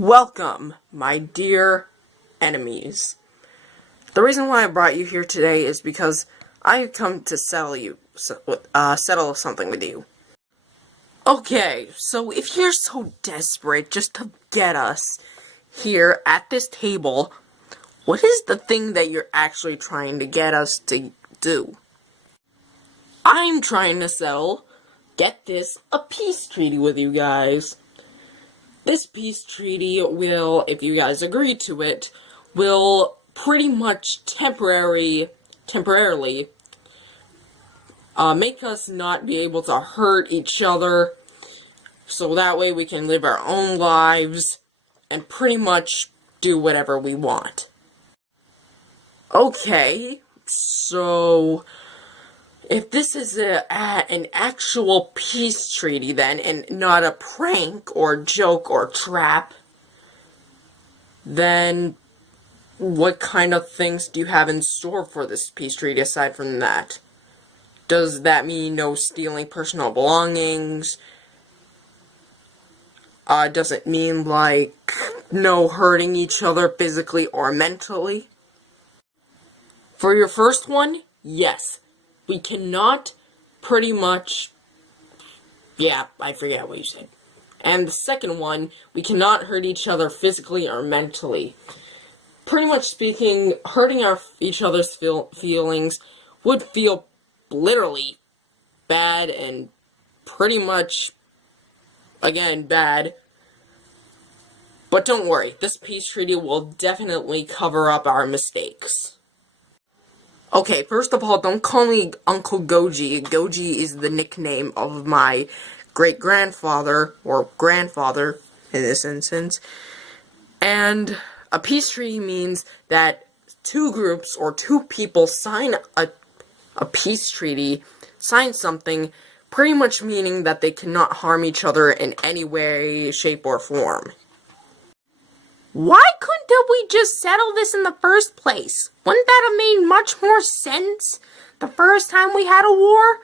Welcome, my dear enemies. The reason why I brought you here today is because I have come to settle something with you. Okay, so if you're so desperate just to get us here at this table, what is the thing that you're actually trying to get us to do? I'm trying to settle, get this, a peace treaty with you guys. This peace treaty will, if you guys agree to it, will pretty much temporarily make us not be able to hurt each other, so that way we can live our own lives and pretty much do whatever we want. Okay, so if this is an actual peace treaty then, and not a prank or joke or trap, then what kind of things do you have in store for this peace treaty aside from that? Does that mean no stealing personal belongings? Does it mean, like, no hurting each other physically or mentally? For your first one, yes. We cannot pretty much... Yeah, I forget what you said. And the second one, we cannot hurt each other physically or mentally. Pretty much speaking, hurting each other's feelings would feel literally bad and pretty much, again, bad. But don't worry, this peace treaty will definitely cover up our mistakes. Okay, first of all, don't call me Uncle Goji. Goji is the nickname of my great-grandfather, or grandfather, in this instance. And a peace treaty means that two groups, or two people, sign a peace treaty, sign something, pretty much meaning that they cannot harm each other in any way, shape, or form. Why couldn't we just settle this in the first place? Wouldn't that have made much more sense the first time we had a war?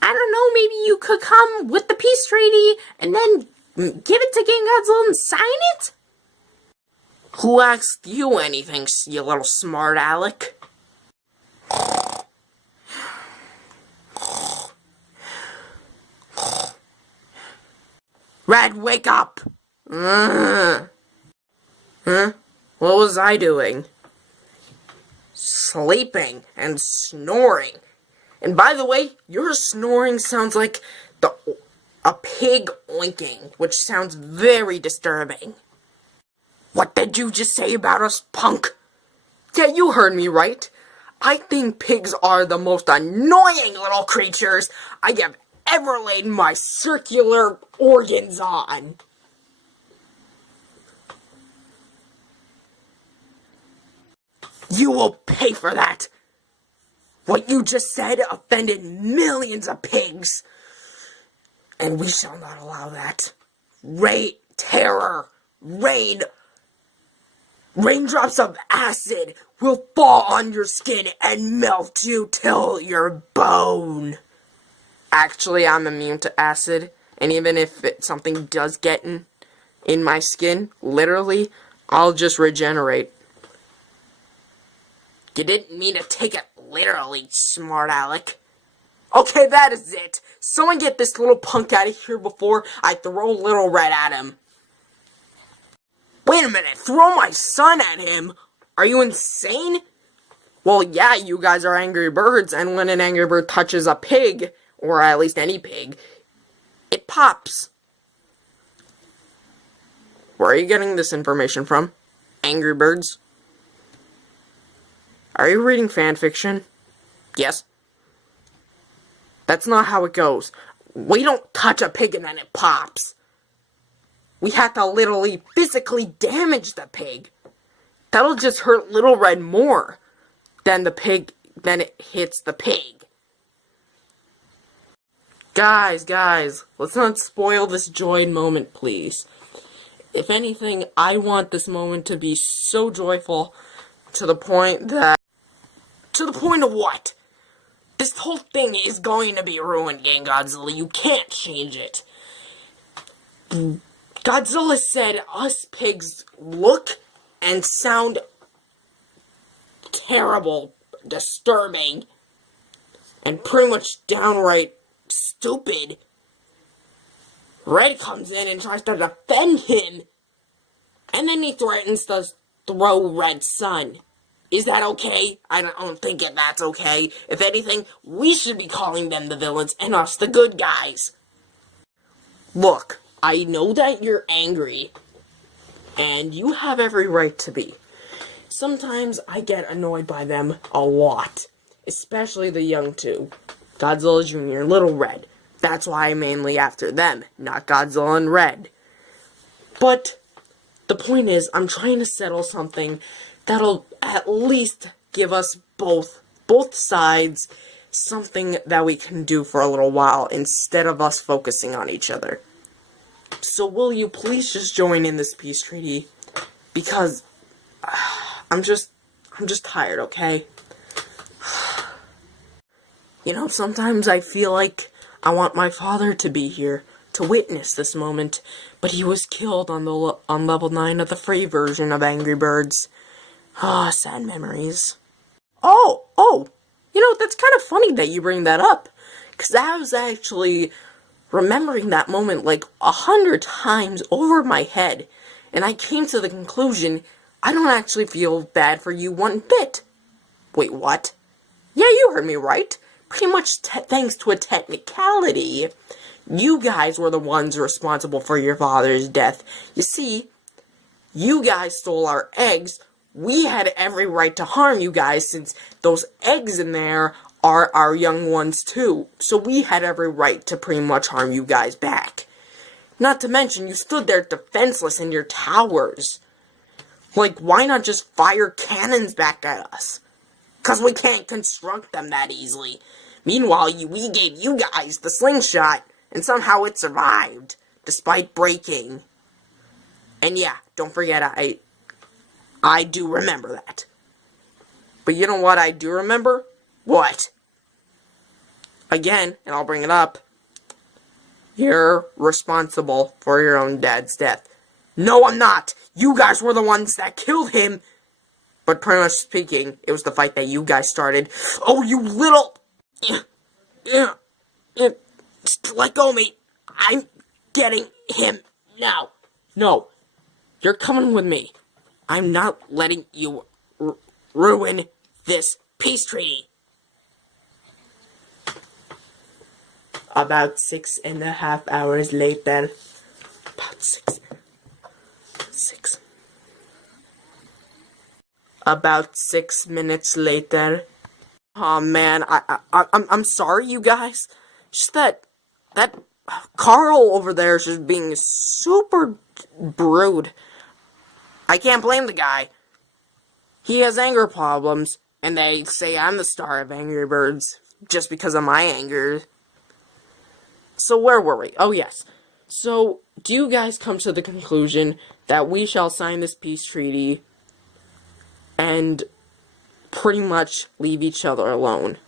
I don't know, maybe you could come with the peace treaty and then give it to GameGodzilla and sign it? Who asked you anything, you little smart aleck? Red, wake up! Huh? What was I doing? Sleeping and snoring. And by the way, your snoring sounds like a pig oinking, which sounds very disturbing. What did you just say about us, punk? Yeah, you heard me right. I think pigs are the most annoying little creatures I have ever laid my circular organs on. You will pay for that! What you just said offended millions of pigs! And we shall not allow that. Raindrops of acid will fall on your skin and melt you till your bone. Actually, I'm immune to acid, and even if something does get in my skin, literally, I'll just regenerate. You didn't mean to take it literally, smart aleck. Okay, that is it. Someone get this little punk out of here before I throw Little Red at him. Wait a minute, throw my son at him? Are you insane? Well, yeah, you guys are angry birds, and when an angry bird touches a pig, or at least any pig, it pops. Where are you getting this information from? Angry Birds? Are you reading fanfiction? Yes. That's not how it goes. We don't touch a pig and then it pops. We have to literally physically damage the pig. That'll just hurt Little Red more than it hits the pig. Guys, let's not spoil this joy moment, please. If anything, I want this moment to be so joyful to the point that... To the point of what? This whole thing is going to be ruined, GameGodzilla. You can't change it. Godzilla said us pigs look and sound terrible, disturbing, and pretty much downright stupid. Red comes in and tries to defend him, and then he threatens to throw Red's son. Is that okay? I don't think that's okay. If anything, we should be calling them the villains and us the good guys. Look, I know that you're angry, and you have every right to be. Sometimes I get annoyed by them a lot, especially the young two, Godzilla Jr. and Little Red. That's why I'm mainly after them, not Godzilla and Red. But the point is, I'm trying to settle something that'll at least give us both sides something that we can do for a little while instead of us focusing on each other. So will you please just join in this peace treaty? Because I'm just tired, okay? You know, sometimes I feel like I want my father to be here to witness this moment, but he was killed on level 9 of the free version of Angry Birds. Ah, sad memories. Oh, you know, that's kind of funny that you bring that up, because I was actually remembering that moment like 100 times over my head, and I came to the conclusion, I don't actually feel bad for you one bit. Wait, what? Yeah, you heard me right. Pretty much thanks to a technicality, you guys were the ones responsible for your father's death. You see, you guys stole our eggs. We had every right to harm you guys since those eggs in there are our young ones too. So we had every right to pretty much harm you guys back. Not to mention, you stood there defenseless in your towers. Like, why not just fire cannons back at us? 'Cause we can't construct them that easily. Meanwhile, we gave you guys the slingshot, and somehow it survived, despite breaking. And yeah, don't forget, I do remember that. But you know what I do remember? What? Again, and I'll bring it up, you're responsible for your own dad's death. No, I'm not! You guys were the ones that killed him! But pretty much speaking, it was the fight that you guys started. Oh, you little... Just let go of me. I'm getting him now. No, you're coming with me. I'm not letting you ruin this peace treaty. About 6.5 hours later. About 6 minutes later. Oh man, I'm sorry, you guys. Just that Carl over there is just being super rude. I can't blame the guy. He has anger problems, and they say I'm the star of Angry Birds just because of my anger. So where were we? Oh yes. So, do you guys come to the conclusion that we shall sign this peace treaty and pretty much leave each other alone?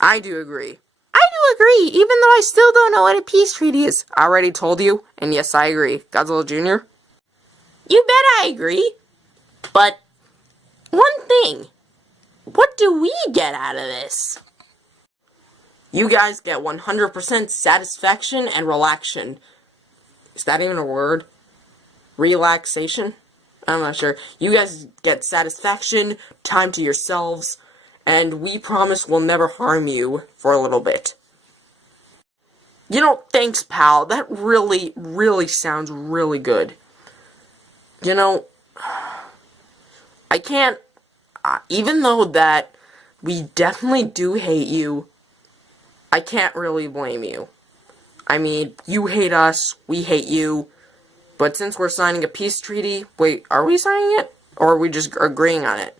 I do agree. Even though I still don't know what a peace treaty is. I already told you, and yes, I agree. Godzilla Jr.? You bet I agree. But, one thing. What do we get out of this? You guys get 100% satisfaction and relaxation. Is that even a word? Relaxation? I'm not sure. You guys get satisfaction, time to yourselves, and we promise we'll never harm you for a little bit. You know, thanks, pal. That really sounds really good. You know, I can't, even though that we definitely do hate you, I can't really blame you. I mean, you hate us, we hate you, but since we're signing a peace treaty, wait, are we signing it? Or are we just agreeing on it?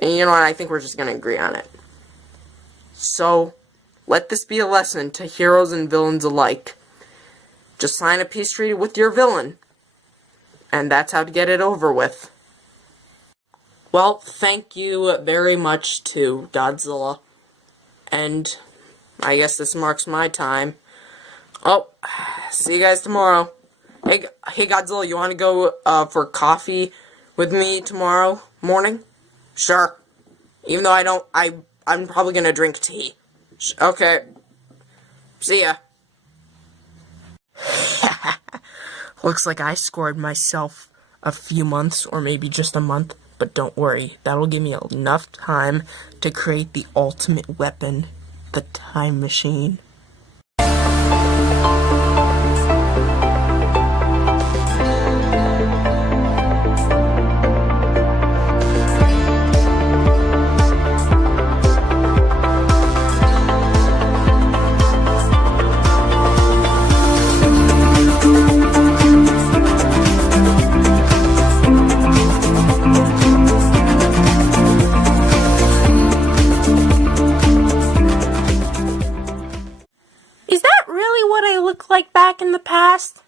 And you know what, I think we're just gonna agree on it. So, let this be a lesson to heroes and villains alike. Just sign a peace treaty with your villain. And that's how to get it over with. Well, thank you very much to Godzilla. And I guess this marks my time. Oh, see you guys tomorrow. Hey Godzilla, you want to go for coffee with me tomorrow morning? Sure. Even though I'm probably gonna drink tea. Okay. See ya. Looks like I scored myself a few months, or maybe just a month, but don't worry, that'll give me enough time to create the ultimate weapon, the time machine. Is that really what I look like back in the past?